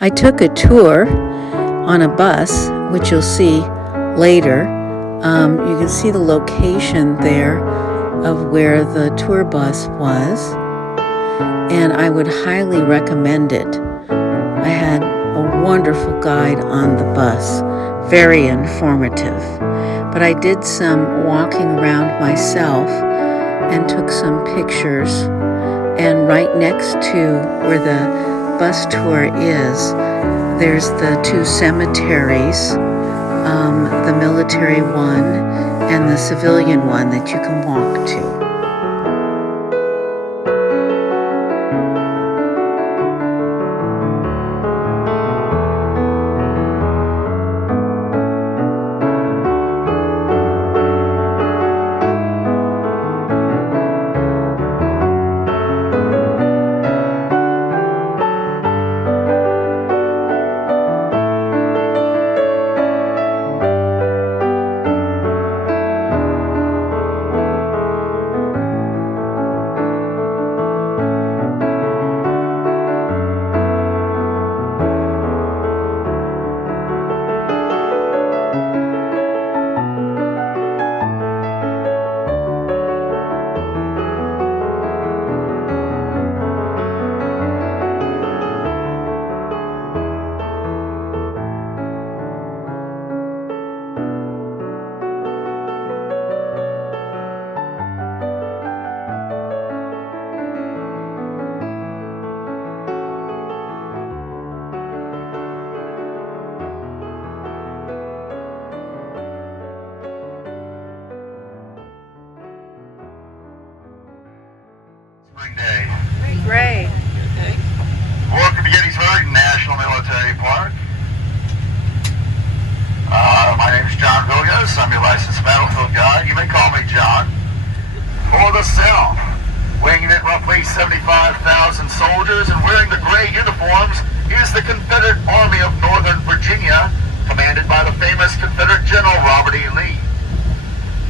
I took a tour on a bus, which you'll see later. You can see the location there of where the tour bus was, and I would highly recommend it. I had a wonderful guide on the bus, very informative. But I did some walking around myself and took some pictures. And right next to where the bus tour is, there's the two cemeteries, the military one and the civilian one that you can walk to. Spring Day. Great. Welcome to Gettysburg National Military Park. My name is John Vilgas. I'm your licensed battlefield guide. You may call me John. For the South, weighing in at roughly 75,000 soldiers and wearing the gray uniforms is the Confederate Army of Northern Virginia, commanded by the famous Confederate General Robert E. Lee.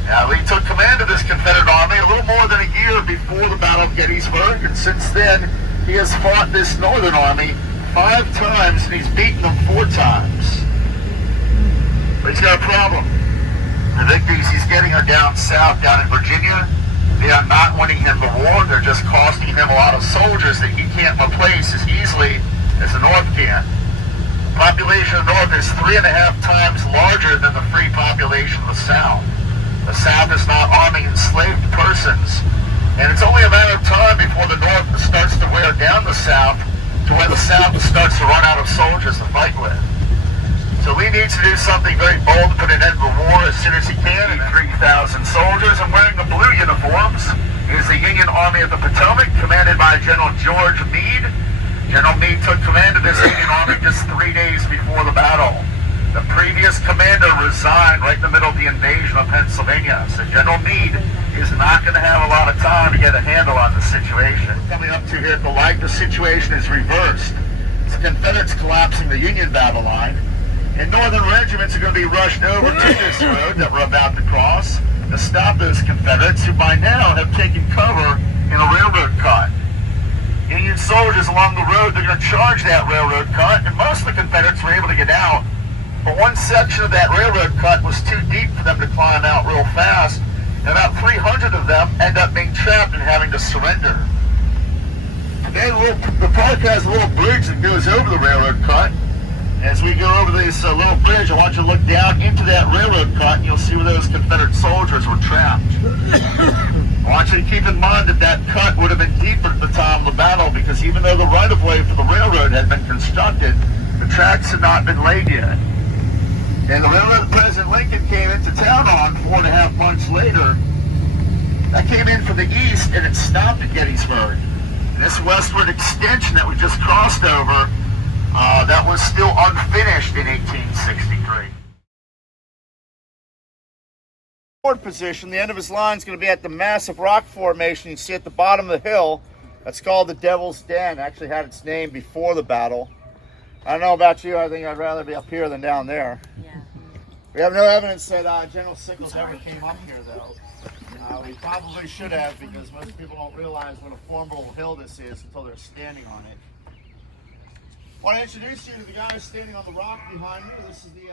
Now, Lee took command of this Confederate Army a little more than a year before the Battle of Gettysburg, and since then, he has fought this Northern Army 5 times, and he's beaten them 4 times. But he's got a problem. The victories he's getting are down south, down in Virginia. They are not winning him the war. They're just costing him a lot of soldiers that he can't replace as easily as the North can. The population of the North is 3.5 times larger than the free population of the South. The South is not arming enslaved persons, and it's only a matter of time before the North starts to wear down the South to where the South starts to run out of soldiers to fight with. So Lee needs to do something very bold to put an end to the war as soon as he can. And 3,000 soldiers, and wearing the blue uniforms is the Union Army of the Potomac, commanded by General George Meade. General Meade took command of this Union Army just 3 days before the battle. The previous commander resigned right in the middle of the invasion of Pennsylvania, so General Meade is not going to have a lot of time to get a handle on the situation. Coming up to here at the light, the situation is reversed. It's the Confederates collapsing the Union battle line, and Northern regiments are going to be rushed over to this road that we're about to cross to stop those Confederates, who by now have taken cover in a railroad cut. Union soldiers along the road, they're going to charge that railroad cut, and most of the Confederates were able to get out. But one section of that railroad cut was too deep for them to climb out real fast, and about 300 of them end up being trapped and having to surrender. Today, the park has a little bridge that goes over the railroad cut. As we go over this little bridge, I want you to look down into that railroad cut, and you'll see where those Confederate soldiers were trapped. I want you to keep in mind that that cut would have been deeper at the time of the battle, because even though the right-of-way for the railroad had been constructed, the tracks had not been laid yet. And the railroad President Lincoln came into town on 4.5 months later, that came in from the east, and it stopped at Gettysburg. And this westward extension that we just crossed over, that was still unfinished in 1863. Forward position, the end of his line is going to be at the massive rock formation you see at the bottom of the hill. That's called the Devil's Den. It actually had its name before the battle. I don't know about you, I think I'd rather be up here than down there. Yeah. We have no evidence that General Sickles ever came up here, though. We probably should have, because most people don't realize what a formidable hill this is until they're standing on it. want to introduce you to the guy standing on the rock behind me. This is the